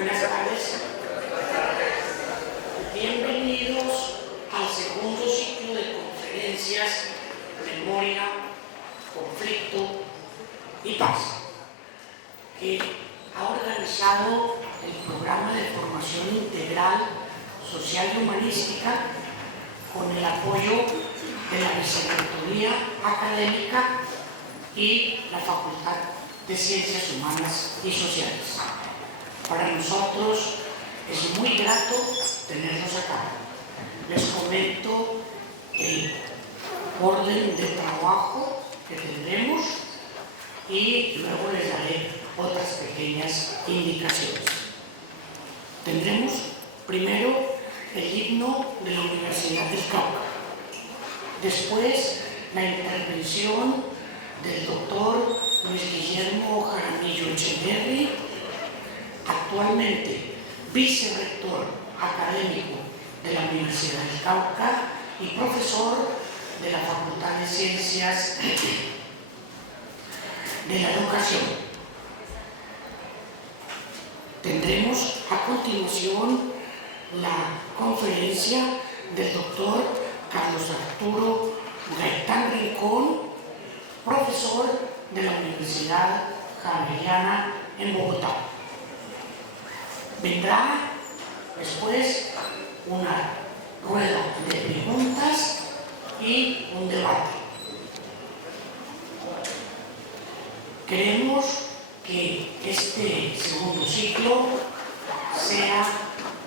Buenas tardes. Bienvenidos al segundo ciclo de conferencias Memoria, Conflicto y Paz, que ha organizado el programa de formación integral social y humanística con el apoyo de la Vicerrectoría Académica y la Facultad de Ciencias Humanas y Sociales. Para nosotros es muy grato tenerlos acá. Les comento el orden de trabajo que tendremos y luego les daré otras pequeñas indicaciones. Tendremos primero el himno de la Universidad del Cauca, después la intervención del doctor Luis Guillermo Jaramillo Echeverri, actualmente vicerrector académico de la Universidad del Cauca y profesor de la Facultad de Ciencias de la Educación. Tendremos a continuación la conferencia del doctor Carlos Arturo Gaitán Rincón, profesor de la Universidad Javeriana en Bogotá. Vendrá después una rueda de preguntas y un debate. Queremos que este segundo ciclo sea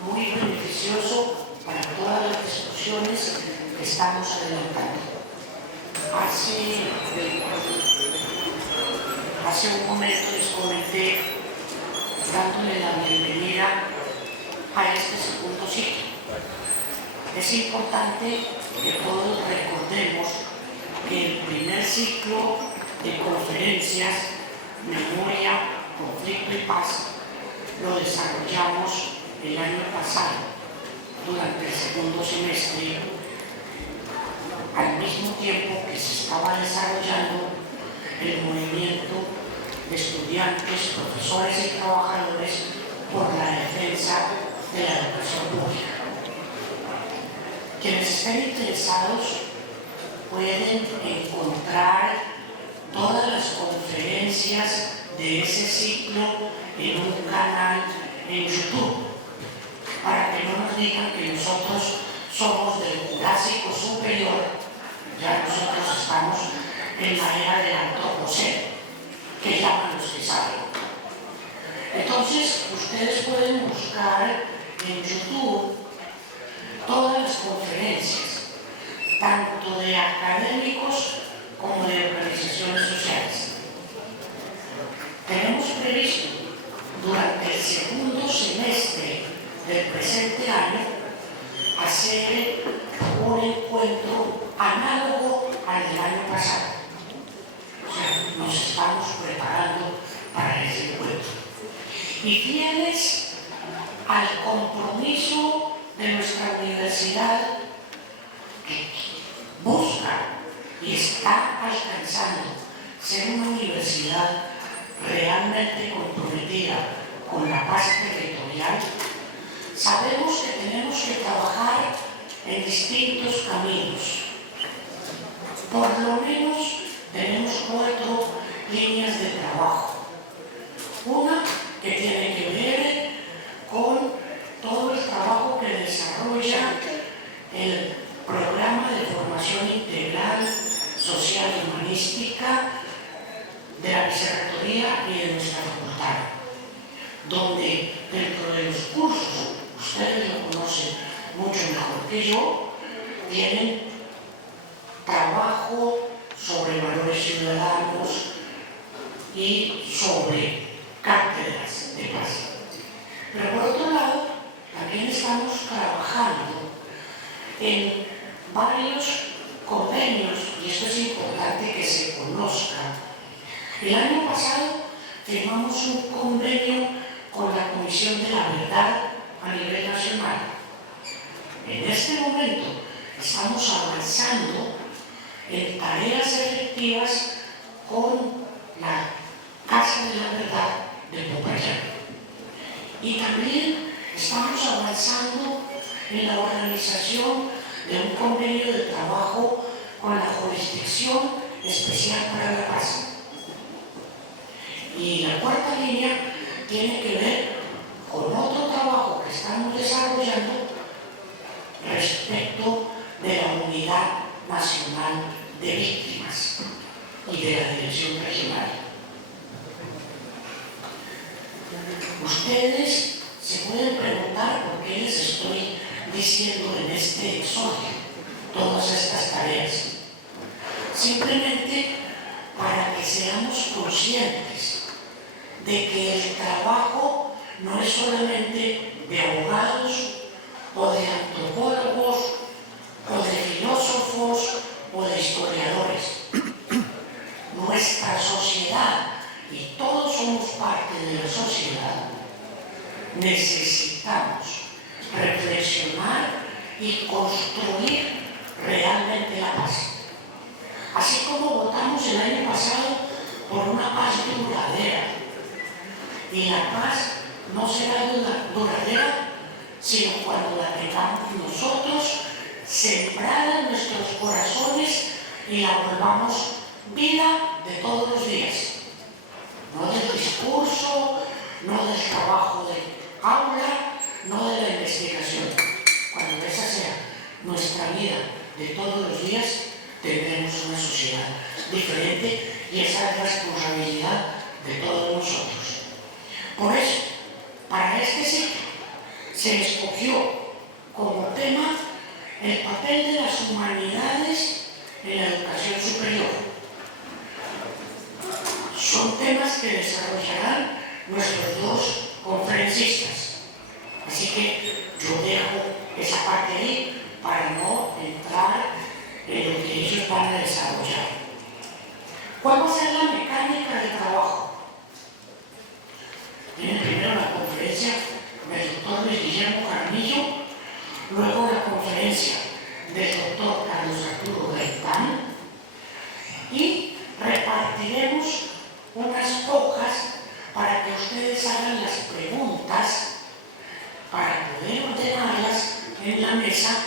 muy beneficioso para todas las discusiones que estamos adelantando. Hace un momento les comenté, dándole la bienvenida a este segundo ciclo. Es importante que todos recordemos que el primer ciclo de conferencias Memoria, Conflicto y Paz lo desarrollamos el año pasado, durante el segundo semestre, al mismo tiempo que se estaba desarrollando el movimiento de estudiantes, profesores y trabajadores por la defensa de la educación pública. Quienes estén interesados pueden encontrar todas las conferencias de ese ciclo en un canal en YouTube, para que no nos digan que nosotros somos del Jurásico Superior, ya nosotros estamos en la era del Antropoceno, que llaman los que saben. Entonces, ustedes pueden buscar en YouTube todas las conferencias, tanto de académicos como de organizaciones sociales. Tenemos previsto durante el segundo semestre del presente año hacer un encuentro análogo al del año pasado. O sea, nos estamos preparando para ese encuentro. Y fieles al compromiso de nuestra universidad, que busca y está alcanzando ser una universidad realmente comprometida con la paz territorial, sabemos que tenemos que trabajar en distintos caminos. Por lo menos tenemos 4 líneas de trabajo. Una que tiene que ver con todo el trabajo que desarrolla el programa de formación integral social y humanística de la Vicerrectoría y de nuestra facultad, donde dentro de los cursos, ustedes lo conocen mucho mejor que yo, tienen trabajo sobre valores ciudadanos y sobre cátedras de paz. Pero por otro lado, también estamos trabajando en varios convenios, y esto es importante que se conozca. El año pasado firmamos un convenio con la Comisión de la Verdad a nivel nacional. En este momento estamos avanzando en tareas efectivas con la Casa de la Verdad de Popayán. Y también estamos avanzando en la organización de un convenio de trabajo con la Jurisdicción Especial para la Paz. Y la cuarta línea tiene que ver con otro trabajo que estamos desarrollando respecto de la Unidad Nacional de Víctimas y de la Dirección Regional. Ustedes se pueden preguntar por qué les estoy diciendo en este exordio todas estas tareas. Simplemente para que seamos conscientes de que el trabajo no es solamente de abogados o de antropólogos o de filósofos o de historiadores. Nuestra sociedad, y todos somos parte de la sociedad, necesitamos reflexionar y construir realmente la paz. Así como votamos el año pasado por una paz duradera, y la paz no será duradera sino cuando la tengamos nosotros sembrada en nuestros corazones y la volvamos vida de todos los días. No del discurso, no del trabajo de aula, no de la investigación. Cuando esa sea nuestra vida de todos los días, tendremos una sociedad diferente y esa es la responsabilidad de todos nosotros. Por eso, para este ciclo se escogió como tema el papel de las humanidades en la educación superior. Son temas que desarrollarán nuestros dos conferencistas. Así que yo dejo esa parte ahí para no entrar en lo que ellos van a desarrollar. ¿Cuál va a ser la mecánica del trabajo? Tienen primero la conferencia del doctor Luis Guillermo Jaramillo, luego la conferencia del doctor Carlos Arturo Gaitán, y repartiremos unas hojas para que ustedes hagan las preguntas para poder ordenarlas en la mesa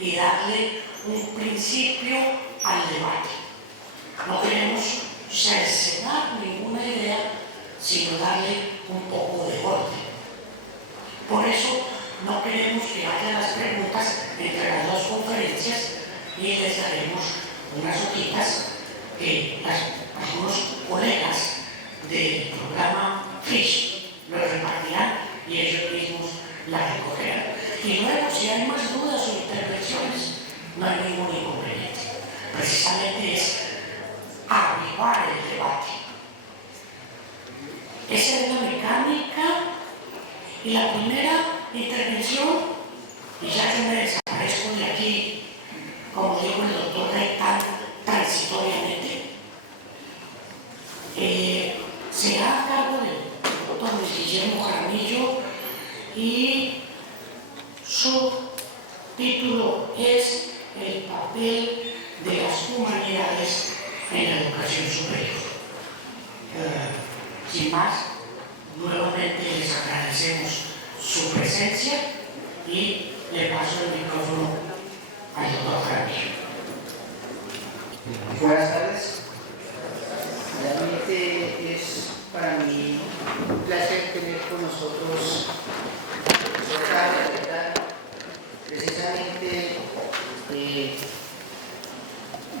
y darle un principio al debate. No queremos cercenar ninguna idea, sino darle un poco de orden. Por eso no queremos que haya las preguntas entre las dos conferencias y les daremos unas hojitas que algunos colegas del programa FISH lo repartirán y ellos mismos la recogerán. Y luego, si hay más dudas o intervenciones, no hay ningún inconveniente. Precisamente es avivar el debate. Esa es la mecánica. Y la primera intervención, y ya que me desaparezco de aquí, como dijo el doctor Gaitán, transitoriamente, será a cargo del doctor Luis Guillermo Jaramillo y su título es El papel de las humanidades en la educación superior. Sin más, nuevamente les agradecemos su presencia y le paso el micrófono al doctor Jaramillo. Buenas tardes. Realmente es para mí un placer tener con nosotros precisamente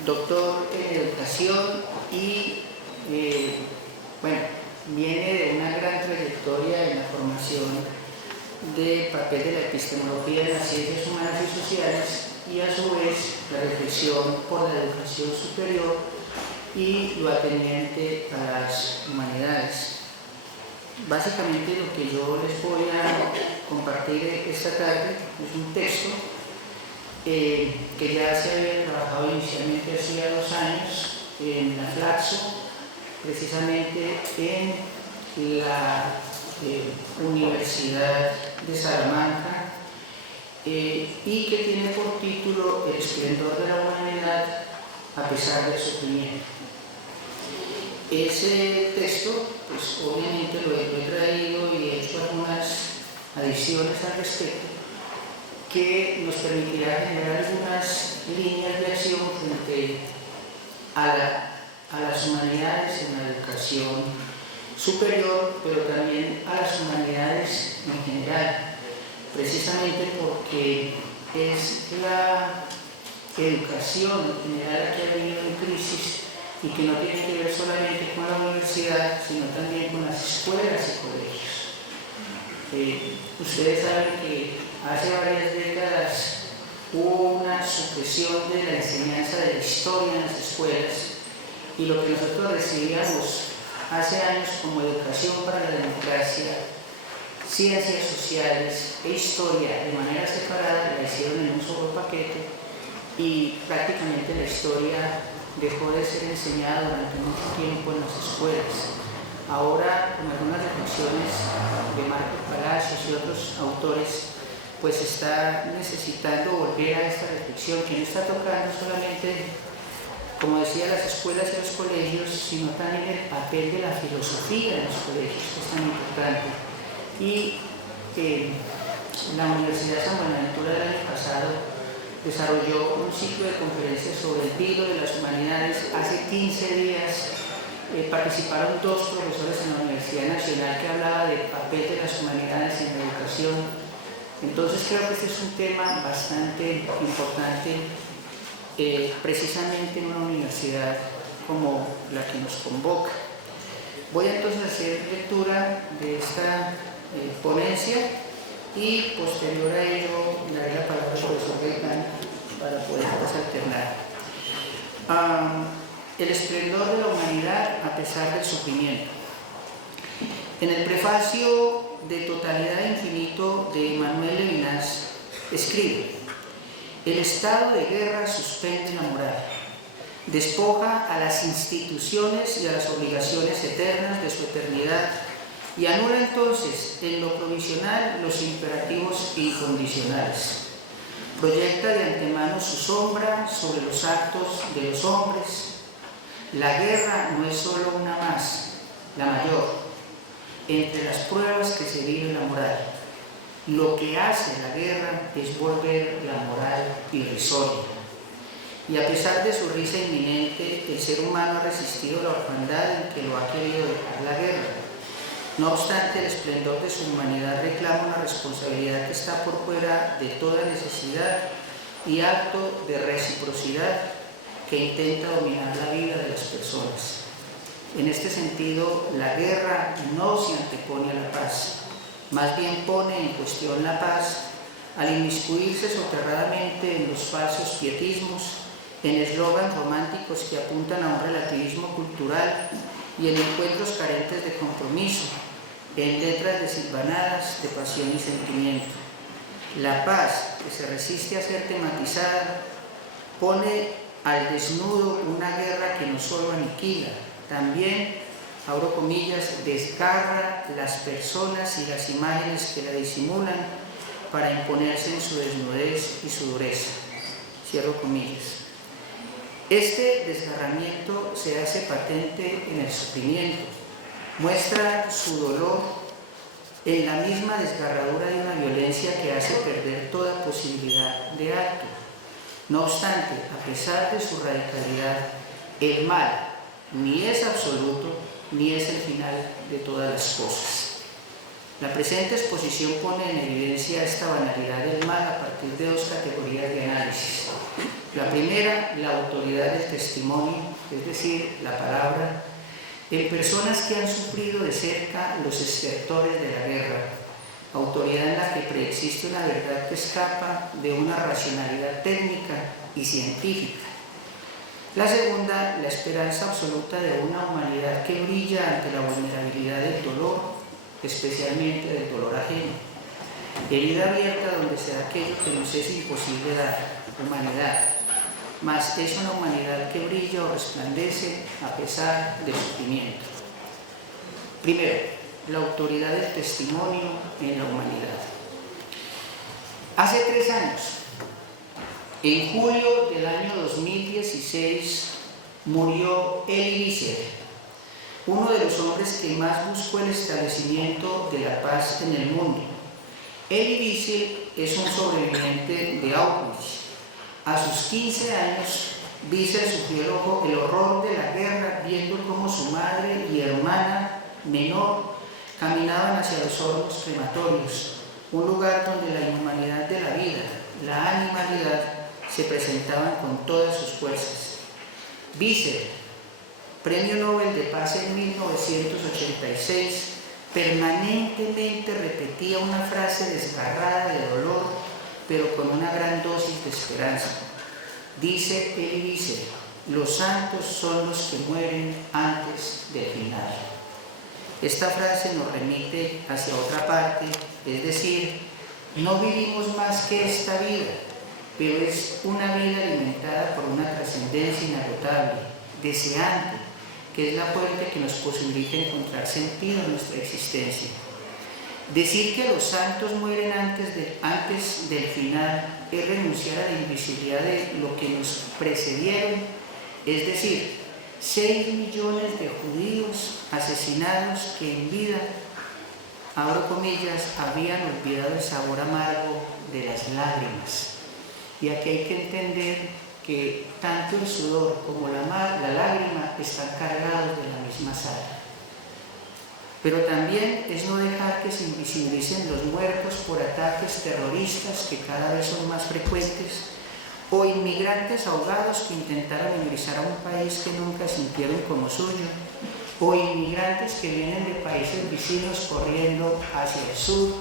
doctor en educación y bueno, viene de una gran trayectoria en la formación del papel de la epistemología de las ciencias humanas y sociales y a su vez la reflexión por la educación superior y lo ateniente a las humanidades. Básicamente lo que yo les voy a compartir esta tarde es un texto que ya se había trabajado inicialmente hacía 2 años en la Flaxo, precisamente en la Universidad de Salamanca, y que tiene por título El esplendor de la humanidad a pesar del sufrimiento. Ese texto, pues obviamente lo he traído y he hecho algunas adiciones al respecto que nos permitirá generar algunas líneas de acción frente a las humanidades en la educación superior, pero también a las humanidades en general, precisamente porque es la educación en general que ha venido en crisis y que no tiene que ver solamente con la universidad, sino también con las escuelas y colegios. Ustedes saben que hace varias décadas hubo una supresión de la enseñanza de la historia en las escuelas, y lo que nosotros recibíamos hace años como educación para la democracia, ciencias sociales e historia de manera separada la hicieron en un solo paquete, y prácticamente la historia dejó de ser enseñada durante mucho tiempo en las escuelas. Ahora, con algunas reflexiones de Marcos Palacios y otros autores, pues está necesitando volver a esta reflexión que no está tocando solamente, como decía, las escuelas y los colegios, sino también el papel de la filosofía en los colegios, que es tan importante. Y la Universidad de San Buenaventura del año pasado desarrolló un ciclo de conferencias sobre el vilo de las humanidades. Hace 15 días participaron 2 profesores en la Universidad Nacional que hablaba del papel de las humanidades en la educación. Entonces creo que este es un tema bastante importante, precisamente en una universidad como la que nos convoca. Voy entonces a hacer lectura de esta ponencia y posterior a ello daré la palabra al profesor Gaitán para poder alternar. El esplendor de la humanidad a pesar del sufrimiento. En el prefacio de Totalidad e Infinito de Emmanuel Levinas escribe: el estado de guerra suspende la moral, despoja a las instituciones y a las obligaciones eternas de su eternidad y anula entonces en lo provisional los imperativos incondicionales. Proyecta de antemano su sombra sobre los actos de los hombres. La guerra no es solo una más, la mayor, entre las pruebas que se vive la moral. Lo que hace la guerra es volver la moral irrisoria. Y a pesar de su risa inminente, el ser humano ha resistido la orfandad en que lo ha querido dejar la guerra. No obstante, el esplendor de su humanidad reclama una responsabilidad que está por fuera de toda necesidad y acto de reciprocidad que intenta dominar la vida de las personas. En este sentido, la guerra no se antepone a la paz, más bien pone en cuestión la paz al inmiscuirse soterradamente en los falsos pietismos, en eslogans románticos que apuntan a un relativismo cultural y en encuentros carentes de compromiso, en letras desilvanadas de pasión y sentimiento. La paz, que se resiste a ser tematizada, pone al desnudo una guerra que no solo aniquila, también, abro comillas, desgarra las personas y las imágenes que la disimulan para imponerse en su desnudez y su dureza. Cierro comillas. Este desgarramiento se hace patente en el sufrimiento, muestra su dolor en la misma desgarradura de una violencia que hace perder toda posibilidad de acto. No obstante, a pesar de su radicalidad, el mal ni es absoluto ni es el final de todas las cosas. La presente exposición pone en evidencia esta banalidad del mal a partir de 2 categorías de análisis. La primera, la autoridad del testimonio, es decir, la palabra, en personas que han sufrido de cerca los estertores de la guerra, autoridad en la que preexiste una verdad que escapa de una racionalidad técnica y científica. La segunda, la esperanza absoluta de una humanidad que brilla ante la vulnerabilidad del dolor, especialmente del dolor ajeno. Herida abierta donde se da aquello que nos es imposible dar, humanidad, mas es una humanidad que brilla o resplandece a pesar del sufrimiento. Primero, la autoridad del testimonio en la humanidad. Hace 3 años, en julio del año 2016, murió Elie Wiesel, uno de los hombres que más buscó el establecimiento de la paz en el mundo. Elie Wiesel es un sobreviviente de Auschwitz. A sus 15 años, Wiesel sufrió el horror de la guerra viendo cómo su madre y hermana menor caminaban hacia los hornos crematorios, un lugar donde la inhumanidad de la vida, la animalidad, se presentaban con todas sus fuerzas. Wiesel, Premio Nobel de Paz en 1986, permanentemente repetía una frase desgarrada de dolor, pero con una gran dosis de esperanza. Dice Elie Wiesel: los santos son los que mueren antes del final. Esta frase nos remite hacia otra parte, es decir, no vivimos más que esta vida, pero es una vida alimentada por una trascendencia inagotable, deseante, que es la fuente que nos posibilita encontrar sentido en nuestra existencia. Decir que los santos mueren antes del final es renunciar a la invisibilidad de lo que nos precedieron, es decir, 6 millones de judíos asesinados que en vida, abro comillas, habían olvidado el sabor amargo de las lágrimas. Y aquí hay que entender que tanto el sudor como la lágrima están cargados de la misma sal. Pero también es no dejar que se invisibilicen los muertos por ataques terroristas que cada vez son más frecuentes, o inmigrantes ahogados que intentaron ingresar a un país que nunca sintieron como suyo, o inmigrantes que vienen de países vecinos corriendo hacia el sur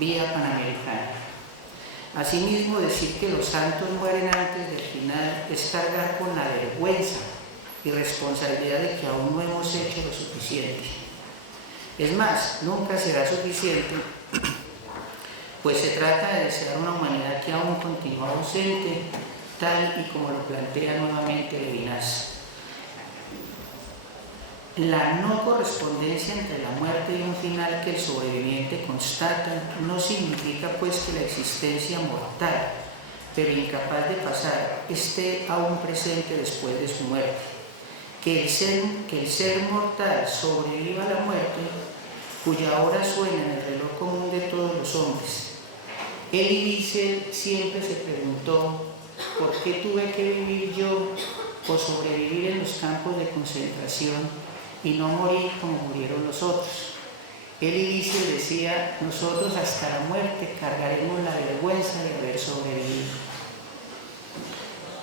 vía Panamericana. Asimismo, decir que los santos mueren antes del final es cargar con la vergüenza y responsabilidad de que aún no hemos hecho lo suficiente. Es más, nunca será suficiente, pues se trata de desear una humanidad que aún continúa ausente, tal y como lo plantea nuevamente Levinas. La no correspondencia entre la muerte y un final que el sobreviviente constata no significa pues que la existencia mortal, pero incapaz de pasar, esté aún presente después de su muerte. Que el ser mortal sobreviva a la muerte, cuya hora suena en el reloj común de todos los hombres. Elie Wiesel siempre se preguntó: ¿por qué tuve que vivir yo o sobrevivir en los campos de concentración y no morir como murieron los otros? Elie Wiesel decía: nosotros hasta la muerte cargaremos la vergüenza de haber sobrevivido.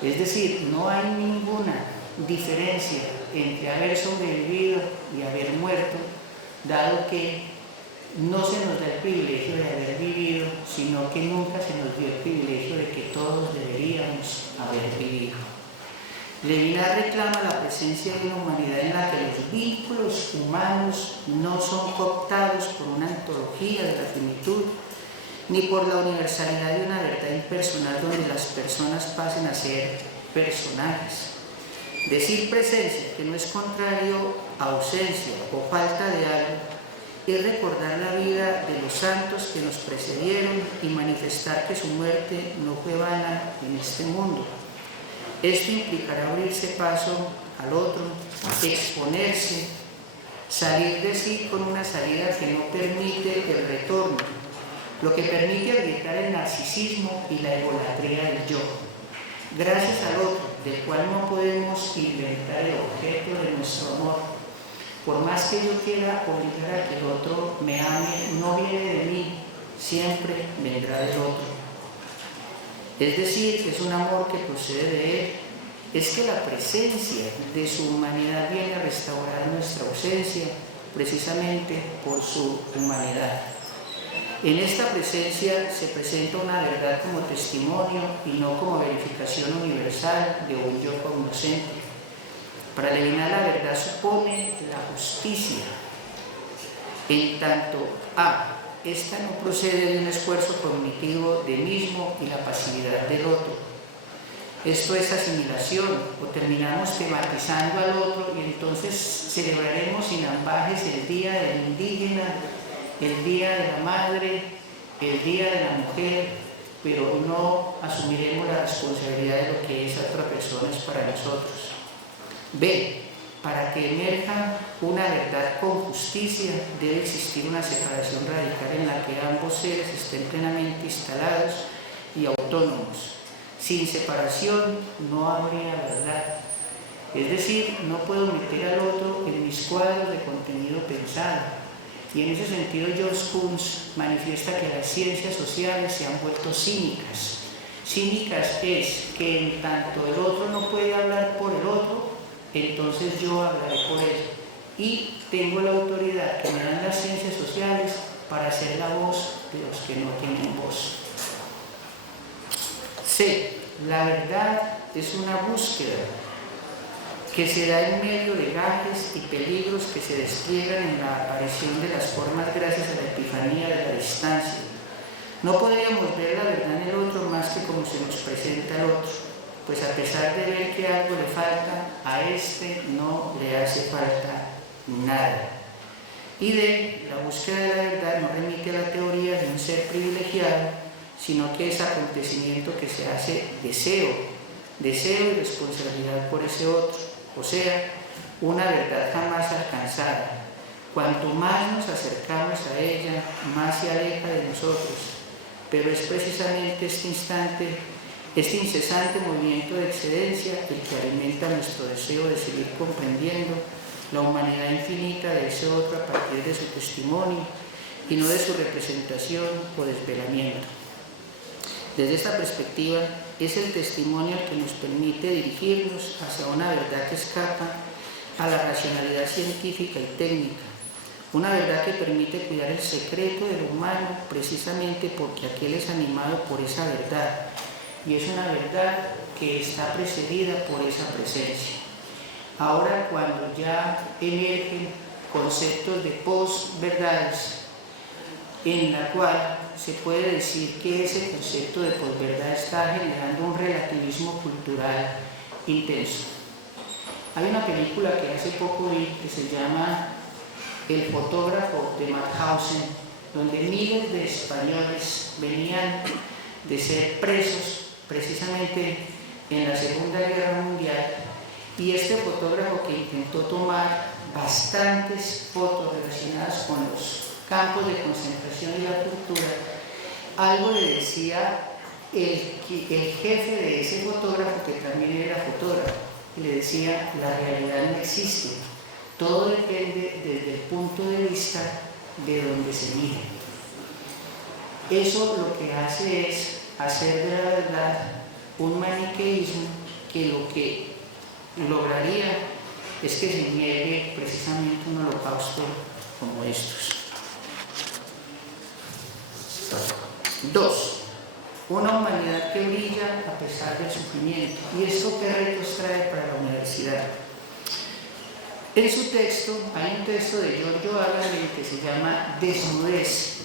Es decir, no hay ninguna diferencia entre haber sobrevivido y haber muerto, dado que no se nos da el privilegio de haber vivido, sino que nunca se nos dio el privilegio de que todos deberíamos haber vivido. Levinas reclama la presencia de una humanidad en la que los vínculos humanos no son cooptados por una antología de la finitud, ni por la universalidad de una verdad impersonal donde las personas pasen a ser personajes. Decir presencia, que no es contrario a ausencia o falta de algo, es recordar la vida de los santos que nos precedieron y manifestar que su muerte no fue vana en este mundo. Esto implicará abrirse paso al otro, exponerse, salir de sí con una salida que no permite el retorno, lo que permite agrietar el narcisismo y la egolatría del yo. Gracias al otro, del cual no podemos inventar el objeto de nuestro amor. Por más que yo quiera obligar a que el otro me ame, no viene de mí, siempre vendrá del otro. Es decir, que es un amor que procede de él. Es que la presencia de su humanidad viene a restaurar nuestra ausencia, precisamente por su humanidad. En esta presencia se presenta una verdad como testimonio y no como verificación universal de un yo cognoscente. Para Levinas la verdad supone la justicia, en tanto esta no procede de un esfuerzo cognitivo de mismo y la pasividad del otro. Esto es asimilación, o terminamos tematizando al otro y entonces celebraremos sin ambajes el día del indígena, el día de la madre, el día de la mujer, pero no asumiremos la responsabilidad de lo que esa otra persona es para nosotros. B. Para que emerja una verdad con justicia, debe existir una separación radical en la que ambos ambos seres estén plenamente instalados y autónomos. Sin separación no habría verdad. Es decir, no puedo meter al otro en mis cuadros de contenido pensado. Y en ese sentido George Kunz manifiesta que las ciencias sociales se han vuelto cínicas. Cínicas es que en tanto el otro no puede hablar por el otro, entonces yo hablaré por él. Y tengo la autoridad que me dan las ciencias sociales para ser la voz de los que no tienen voz. C. La verdad es una búsqueda que se da en medio de gajes y peligros que se despliegan en la aparición de las formas gracias a la epifanía de la distancia. No podríamos ver la verdad en el otro más que como se nos presenta al otro, pues a pesar de ver que algo le falta, a este no le hace falta nada. Y D. La búsqueda de la verdad no remite a la teoría de un ser privilegiado, sino que es acontecimiento que se hace deseo y responsabilidad por ese otro. O sea, una verdad jamás alcanzada. Cuanto más nos acercamos a ella, más se aleja de nosotros. Pero es precisamente este incesante movimiento de excedencia el que alimenta nuestro deseo de seguir comprendiendo la humanidad infinita de ese otro a partir de su testimonio y no de su representación o desvelamiento. Desde esta perspectiva, es el testimonio el que nos permite dirigirnos hacia una verdad que escapa a la racionalidad científica y técnica, una verdad que permite cuidar el secreto de lo humano precisamente porque aquel es animado por esa verdad, y es una verdad que está precedida por esa presencia. Ahora, cuando ya emergen conceptos de posverdades, en la cual se puede decir que ese concepto de posverdad está generando un relativismo cultural intenso. Hay una película que hace poco vi que se llama El fotógrafo de Mauthausen, donde miles de españoles venían de ser presos precisamente en la Segunda Guerra Mundial, y este fotógrafo que intentó tomar bastantes fotos relacionadas con los campos de concentración y la tortura, algo le decía el jefe de ese fotógrafo, que también era fotógrafo, y le decía: la realidad no existe, todo depende desde el punto de vista de donde se mire. Eso lo que hace es hacer de la verdad un maniqueísmo que lo que lograría es que se niegue precisamente un holocausto como estos. 2. Una humanidad que brilla a pesar del sufrimiento. ¿Y esto qué retos trae para la universidad? En su texto, hay un texto de Giorgio Agamben que se llama Desnudez.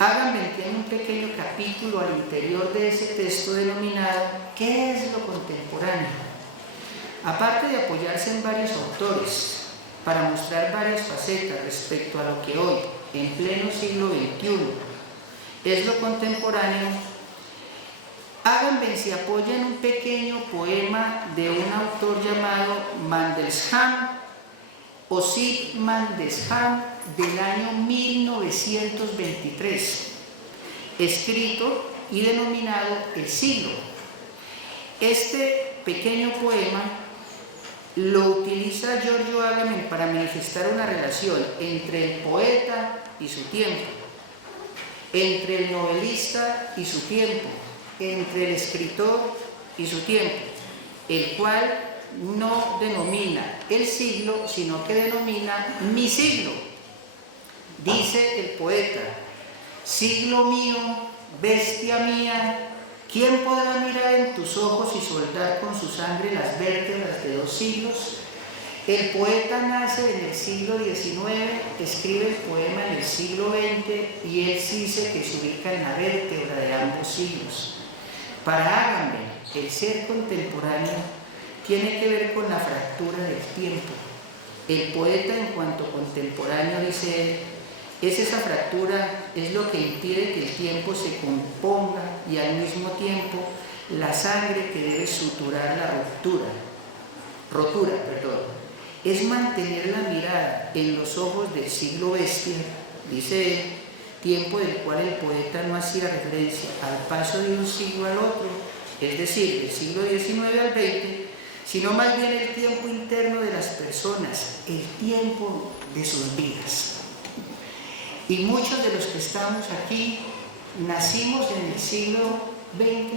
Agamben tiene un pequeño capítulo al interior de ese texto denominado ¿Qué es lo contemporáneo? Aparte de apoyarse en varios autores para mostrar varias facetas respecto a lo que hoy, en pleno siglo XXI, es lo contemporáneo, Agamben se apoya en un pequeño poema de un autor llamado Mandelstam, Osip Mandelstam, del año 1923, escrito y denominado El siglo. Este pequeño poema lo utiliza Giorgio Agamben para manifestar una relación entre el poeta y su tiempo, entre el novelista y su tiempo, entre el escritor y su tiempo, el cual no denomina el siglo, sino que denomina mi siglo. Dice el poeta: siglo mío, bestia mía, ¿quién podrá mirar en tus ojos y soldar con su sangre las vértebras de 2 siglos? El poeta nace en el siglo XIX, escribe el poema en el siglo XX y él sí dice que se ubica en la vértebra de ambos siglos. Para Agamben, el ser contemporáneo tiene que ver con la fractura del tiempo. El poeta, en cuanto contemporáneo, dice él, es esa fractura, es lo que impide que el tiempo se componga y al mismo tiempo la sangre que debe suturar la rotura, es mantener la mirada en los ojos del siglo bestia, dice él, tiempo del cual el poeta no hacía referencia al paso de un siglo al otro, es decir, del siglo XIX al XX, sino más bien el tiempo interno de las personas, el tiempo de sus vidas. Y muchos de los que estamos aquí nacimos en el siglo XX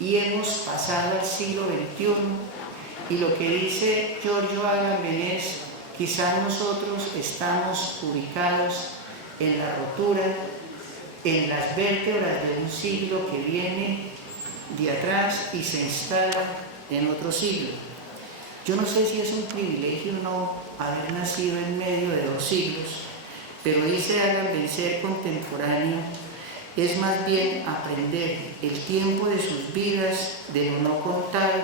y hemos pasado al siglo XXI, y lo que dice Giorgio Agamben, quizás nosotros estamos ubicados en la rotura, en las vértebras de un siglo que viene de atrás y se instala en otro siglo. Yo no sé si es un privilegio o no haber nacido en medio de dos siglos, pero dice Agamben, ser contemporáneo es más bien aprender el tiempo de sus vidas, de lo no contado,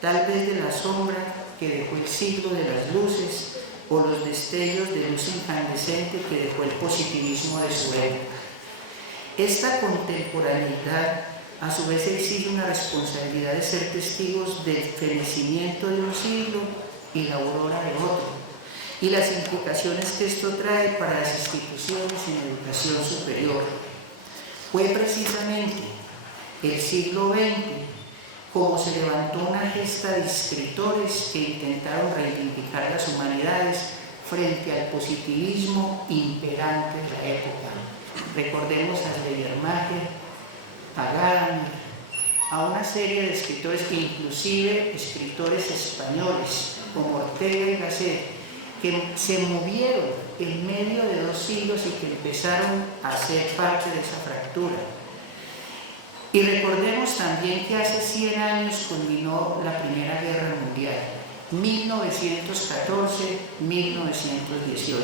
tal vez de la sombra que dejó el siglo de las luces o los destellos de luz incandescente que dejó el positivismo de su época. Esta contemporaneidad a su vez exige una responsabilidad de ser testigos del fenecimiento de un siglo y la aurora de otro, y las implicaciones que esto trae para las instituciones en educación superior. Fue precisamente el siglo XX como se levantó una gesta de escritores que intentaron reivindicar las humanidades frente al positivismo imperante de la época. Recordemos a Schleiermacher, a Gadamer, a una serie de escritores, inclusive escritores españoles como Ortega y Gasset, que se movieron en medio de dos siglos y que empezaron a ser parte de esa fractura. Y recordemos también que hace 100 años culminó la Primera Guerra Mundial, 1914-1918.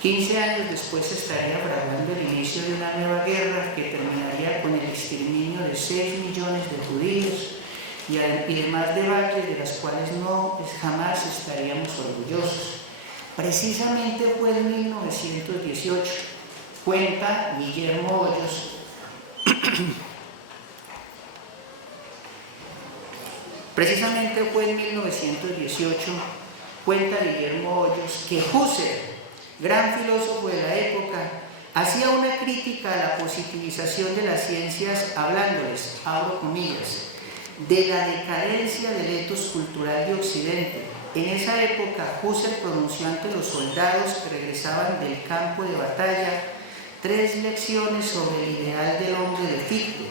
15 años después se estaría fraguando el inicio de una nueva guerra que terminaría con el exterminio de 6 millones de judíos y demás debates de las cuales jamás estaríamos orgullosos. Precisamente fue en 1918, cuenta Guillermo Hoyos, precisamente fue en 1918, cuenta Guillermo Hoyos, que Husserl, gran filósofo de la época, hacía una crítica a la positivización de las ciencias hablándoles, abro comillas, de la decadencia del etos cultural de Occidente. En esa época, Husserl pronunció ante los soldados que regresaban del campo de batalla 3 lecciones sobre el ideal del hombre de Fichte,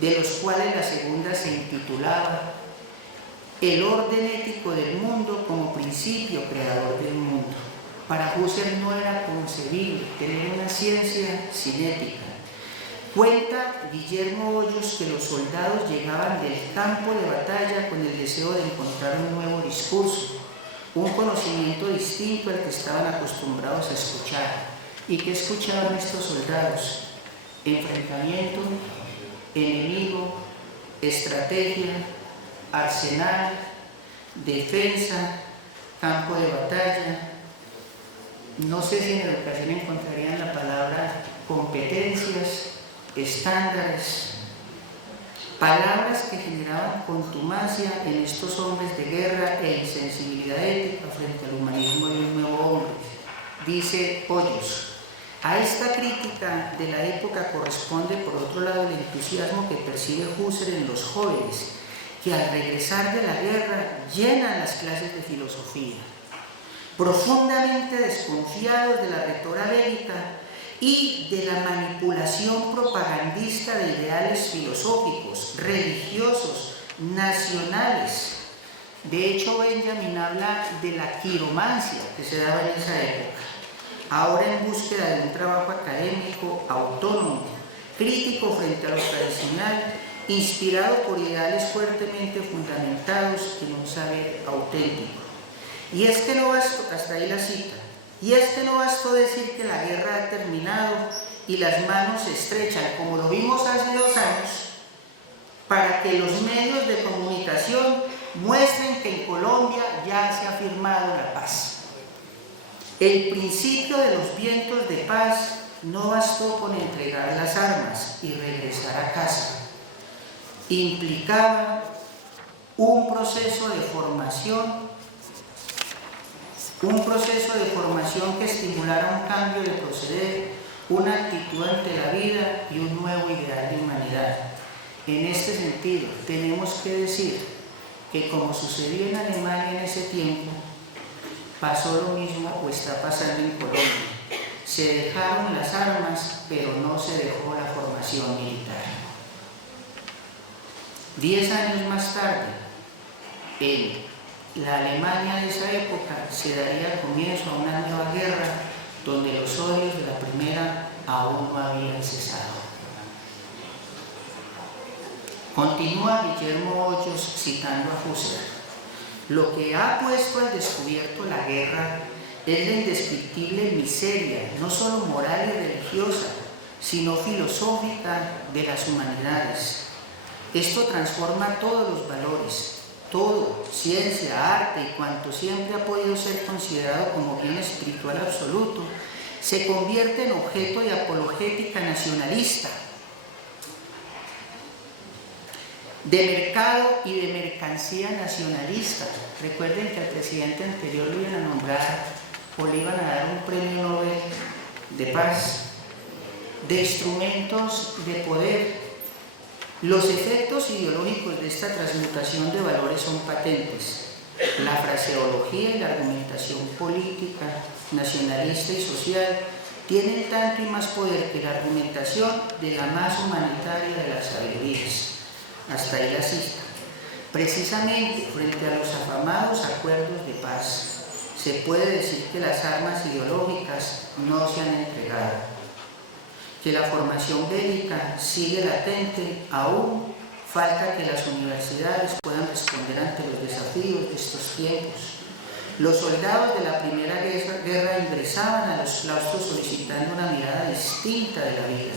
de los cuales la segunda se intitulaba El orden ético del mundo como principio creador del mundo. Para Husserl no era concebible tener una ciencia sin ética. Cuenta Guillermo Hoyos que los soldados llegaban del campo de batalla con el deseo de encontrar un nuevo discurso, un conocimiento distinto al que estaban acostumbrados a escuchar. ¿Y qué escuchaban estos soldados? Enfrentamiento, enemigo, estrategia, arsenal, defensa, campo de batalla. No sé si en educación encontrarían la palabra competencias, estándares, palabras que generaban contumacia en estos hombres de guerra e insensibilidad ética frente al humanismo de un nuevo hombre. Dice Hoyos, a esta crítica de la época corresponde por otro lado el entusiasmo que percibe Husserl en los jóvenes, que al regresar de la guerra llenan las clases de filosofía, profundamente desconfiados de la retórica bélica y de la manipulación propagandista de ideales filosóficos, religiosos, nacionales. De hecho, Benjamin habla de la quiromancia que se daba en esa época. Ahora en búsqueda de un trabajo académico autónomo, crítico frente a lo tradicional, inspirado por ideales fuertemente fundamentados en un saber auténtico. Y es que no bastó, hasta ahí la cita, y es que no bastó decir que la guerra ha terminado y las manos se estrechan, como lo vimos hace 2 años, para que los medios de comunicación muestren que en Colombia ya se ha firmado la paz. El principio de los vientos de paz no bastó con entregar las armas y regresar a casa. Implicaba un proceso de formación que estimulara un cambio de proceder, una actitud ante la vida y un nuevo ideal de humanidad. En este sentido, tenemos que decir que, como sucedió en Alemania en ese tiempo, pasó lo mismo o está pasando en Colombia. Se dejaron las armas, pero no se dejó la formación militar. 10 años más tarde, en la Alemania de esa época, se daría comienzo a una nueva guerra donde los odios de la primera aún no habían cesado. Continúa Guillermo Hoyos citando a Husserl: lo que ha puesto al descubierto la guerra es la indescriptible miseria, no solo moral y religiosa, sino filosófica de las humanidades. Esto transforma todos los valores, todo, ciencia, arte y cuanto siempre ha podido ser considerado como bien espiritual absoluto, se convierte en objeto de apologética nacionalista, de mercado y de mercancía nacionalista. Recuerden que al presidente anterior lo iban a nombrar o le iban a dar un premio Nobel de paz, de instrumentos de poder. Los efectos ideológicos de esta transmutación de valores son patentes. La fraseología y la argumentación política, nacionalista y social tienen tanto y más poder que la argumentación de la más humanitaria de las sabidurías. Hasta ahí la cita. Precisamente frente a los afamados acuerdos de paz, se puede decir que las armas ideológicas no se han entregado, que la formación bélica sigue latente. Aún falta que las universidades puedan responder ante los desafíos de estos tiempos. Los soldados de la Primera Guerra ingresaban a los claustros solicitando una mirada distinta de la vida,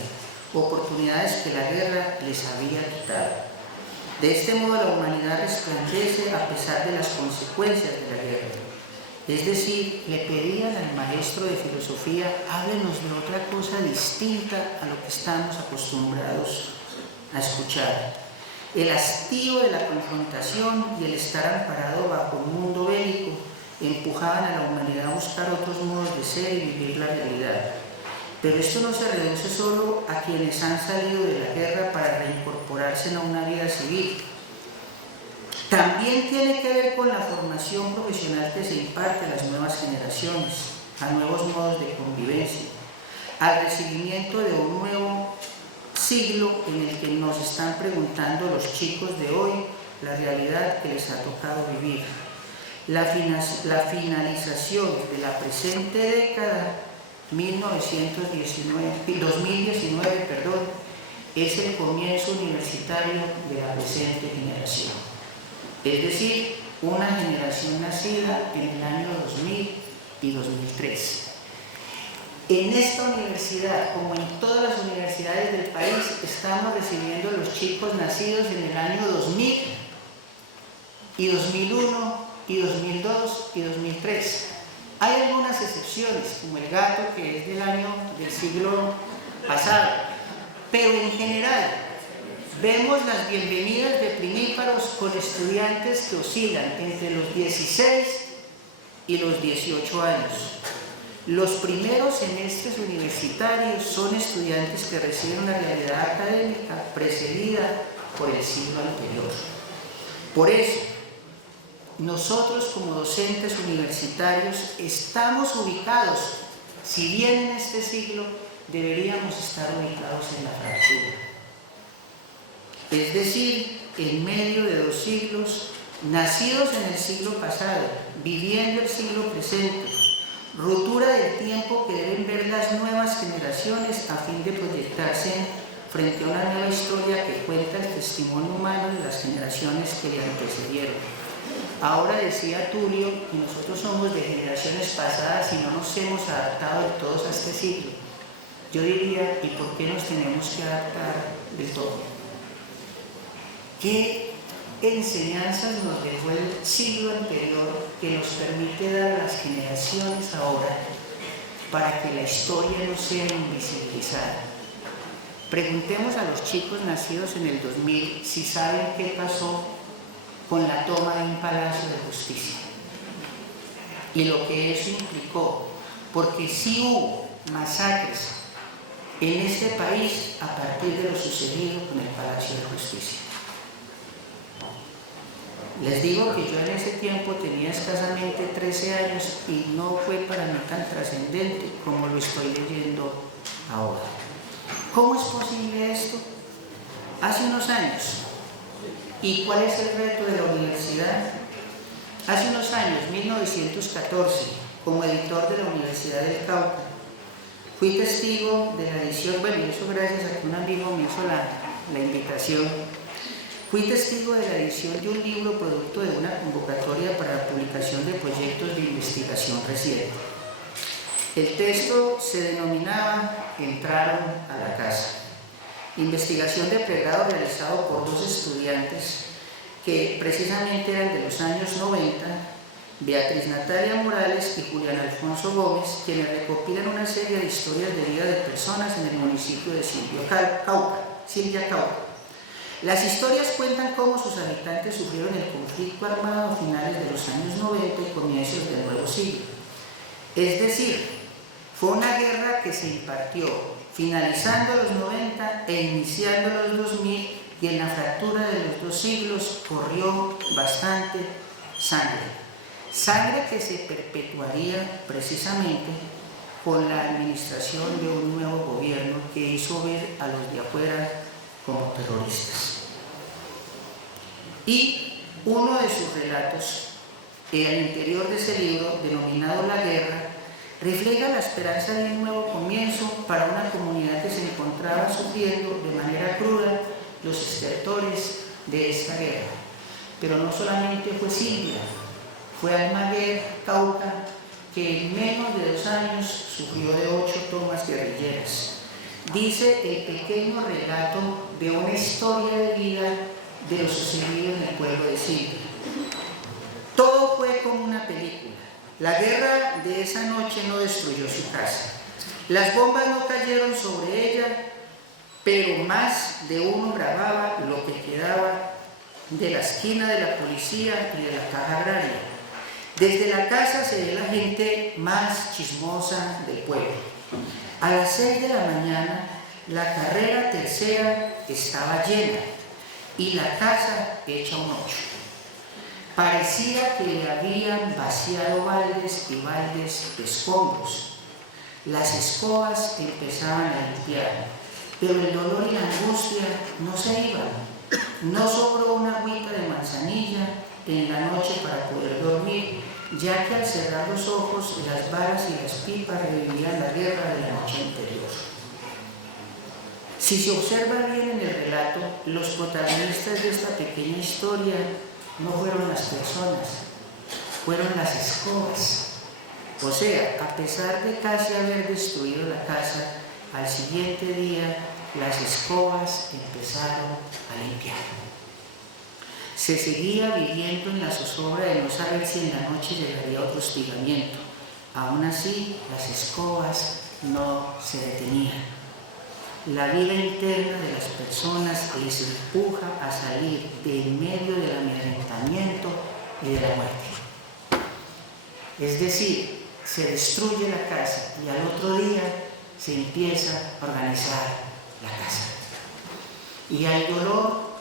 oportunidades que la guerra les había quitado. De este modo la humanidad resplandece a pesar de las consecuencias de la guerra. Es decir, le pedían al maestro de filosofía: háblenos de otra cosa distinta a lo que estamos acostumbrados a escuchar. El hastío de la confrontación y el estar amparado bajo un mundo bélico empujaban a la humanidad a buscar otros modos de ser y vivir la realidad. Pero esto no se reduce solo a quienes han salido de la guerra para reincorporarse a una vida civil. También tiene que ver con la formación profesional que se imparte a las nuevas generaciones, a nuevos modos de convivencia, al recibimiento de un nuevo siglo en el que nos están preguntando los chicos de hoy la realidad que les ha tocado vivir. La finalización de la presente década, 2019, es el comienzo universitario de la presente generación. Es decir, una generación nacida en el año 2000 y 2003. En esta universidad, como en todas las universidades del país, estamos recibiendo a los chicos nacidos en el año 2000 y 2001 y 2002 y 2003. Hay algunas excepciones, como el gato, que es del siglo pasado, pero en general vemos las bienvenidas de primíparos con estudiantes que oscilan entre los 16 y los 18 años. Los primeros semestres universitarios son estudiantes que reciben una realidad académica precedida por el siglo anterior. Por eso, nosotros como docentes universitarios estamos ubicados, si bien en este siglo, deberíamos estar ubicados en la fractura. Es decir, en medio de dos siglos, nacidos en el siglo pasado, viviendo el siglo presente, ruptura del tiempo que deben ver las nuevas generaciones a fin de proyectarse frente a una nueva historia que cuenta el testimonio humano de las generaciones que le antecedieron. Ahora decía Tulio que nosotros somos de generaciones pasadas y no nos hemos adaptado de todos a este siglo. Yo diría, ¿y por qué nos tenemos que adaptar del todo? ¿Qué enseñanzas nos dejó el siglo anterior que nos permite dar a las generaciones ahora para que la historia no sea invisibilizada? Preguntemos a los chicos nacidos en el 2000 si saben qué pasó con la toma de un palacio de justicia y lo que eso implicó, porque sí hubo masacres en este país a partir de lo sucedido con el Palacio de Justicia. Les digo que yo en ese tiempo tenía escasamente 13 años y no fue para mí tan trascendente como lo estoy leyendo ahora. ¿Cómo es posible esto? Hace unos años. ¿Y cuál es el reto de la universidad? Hace unos años, 1914, como editor de la Universidad del Cauca, fui testigo de la edición, bueno, y eso gracias a que un amigo me hizo la invitación. Fui testigo de la edición de un libro producto de una convocatoria para la publicación de proyectos de investigación reciente. El texto se denominaba Entraron a la casa. Investigación de pregrado realizado por dos estudiantes que precisamente eran de los años 90, Beatriz Natalia Morales y Julián Alfonso Gómez, quienes recopilan una serie de historias de vida de personas en el municipio de Silvia Cauca. Las historias cuentan cómo sus habitantes sufrieron el conflicto armado a finales de los años 90 y comienzos del nuevo siglo. Es decir, fue una guerra que se impartió finalizando los 90 e iniciando los 2000, y en la fractura de los dos siglos corrió bastante sangre. Sangre que se perpetuaría precisamente con la administración de un nuevo gobierno que hizo ver a los de afuera como terroristas. Y uno de sus relatos, al interior de ese libro, denominado La Guerra, refleja la esperanza de un nuevo comienzo para una comunidad que se encontraba sufriendo de manera cruda los estertores de esta guerra. Pero no solamente fue Silvia, fue Almaguer, Cauca, que en menos de 2 años sufrió de 8 tomas guerrilleras. Dice el pequeño relato de una historia de vida de lo sucedido en el pueblo de Silvia. Todo fue como una película. La guerra de esa noche no destruyó su casa. Las bombas no cayeron sobre ella, pero más de uno grababa lo que quedaba de la esquina de la policía y de la caja agraria. Desde la casa se ve la gente más chismosa del pueblo. A las 6 de la mañana, la carrera tercera estaba llena y la casa hecha un 8. Parecía que le habían vaciado baldes y baldes de escombros. Las escobas empezaban a limpiar, pero el dolor y la angustia no se iban. No sobró una agüita de manzanilla en la noche para poder dormir, ya que al cerrar los ojos las balas y las pipas revivían la guerra de la noche anterior. Si se observa bien en el relato, los protagonistas de esta pequeña historia no fueron las personas, fueron las escobas. O sea, a pesar de casi haber destruido la casa, al siguiente día las escobas empezaron a limpiar. Se seguía viviendo en la zozobra de no saber si en la noche llegaría otro hostigamiento. Aún así, las escobas no se detenían. La vida interna de las personas les empuja a salir de en medio del amedrentamiento y de la muerte. Es decir, se destruye la casa y al otro día se empieza a organizar la casa. Y hay dolor,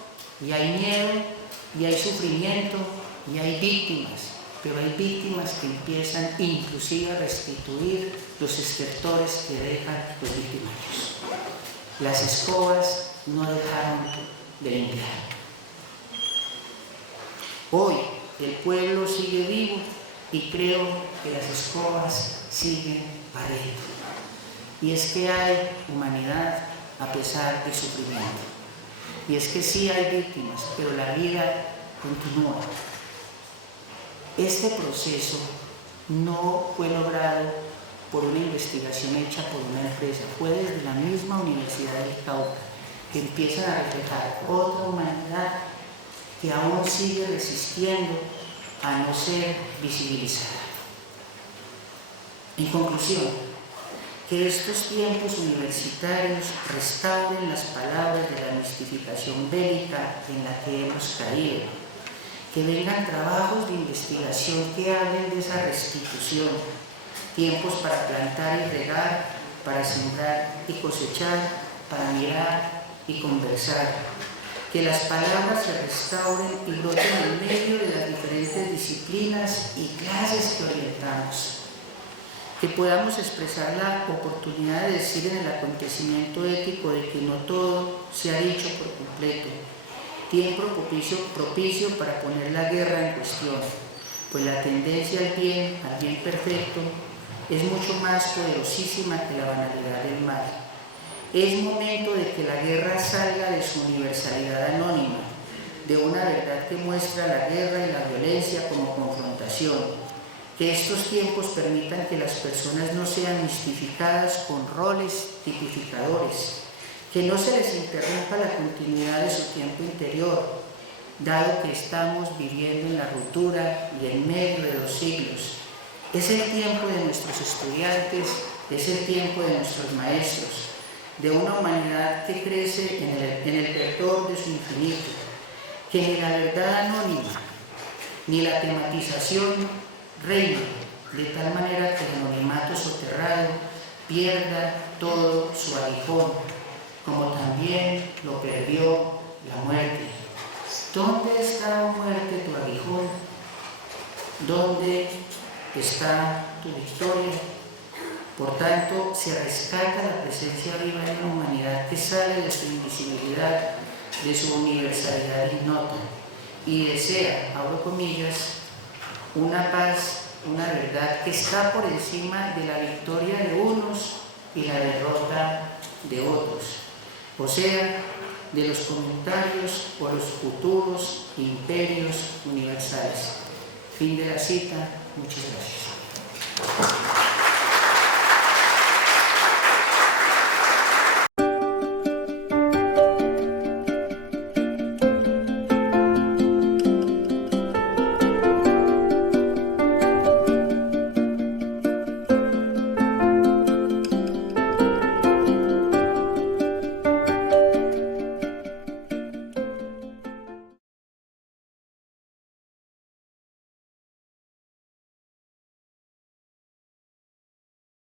y hay miedo, y hay sufrimiento, y hay víctimas, pero hay víctimas que empiezan inclusive a restituir los estertores que dejan los victimarios. Las escobas no dejaron de limpiar. Hoy el pueblo sigue vivo y creo que las escobas siguen barriendo. Y es que hay humanidad a pesar del sufrimiento. Y es que sí hay víctimas, pero la vida continúa. Este proceso no fue logrado por una investigación hecha por una empresa, fue desde la misma Universidad del Cauca, que empiezan a reflejar otra humanidad que aún sigue resistiendo a no ser visibilizada. En conclusión, que estos tiempos universitarios restauren las palabras de la mistificación bélica en la que hemos caído, que vengan trabajos de investigación que hablen de esa restitución, tiempos para plantar y regar, para sembrar y cosechar, para mirar y conversar. Que las palabras se restauren y broten en medio de las diferentes disciplinas y clases que orientamos. Que podamos expresar la oportunidad de decir en el acontecimiento ético de que no todo se ha dicho por completo. Tiempo propicio para poner la guerra en cuestión, pues la tendencia al bien perfecto, es mucho más poderosísima que la banalidad del mal. Es momento de que la guerra salga de su universalidad anónima, de una verdad que muestra la guerra y la violencia como confrontación. Que estos tiempos permitan que las personas no sean mistificadas con roles tipificadores, que no se les interrumpa la continuidad de su tiempo interior, dado que estamos viviendo en la ruptura y en medio de los siglos. Es el tiempo de nuestros estudiantes, es el tiempo de nuestros maestros, de una humanidad que crece en el verdor de su infinito, que ni la verdad anónima ni la tematización reina, de tal manera que el anonimato soterrado pierda todo su aguijón, como también lo perdió la muerte. ¿Dónde está, oh muerte, tu aguijón? ¿Dónde está tu victoria? Por tanto, se rescata la presencia viva de una humanidad que sale de su invisibilidad, de su universalidad ignota, y desea, abro comillas, una paz, una verdad que está por encima de la victoria de unos y la derrota de otros, o sea, de los comentarios o los futuros imperios universales. Fin de la cita. Muchas gracias.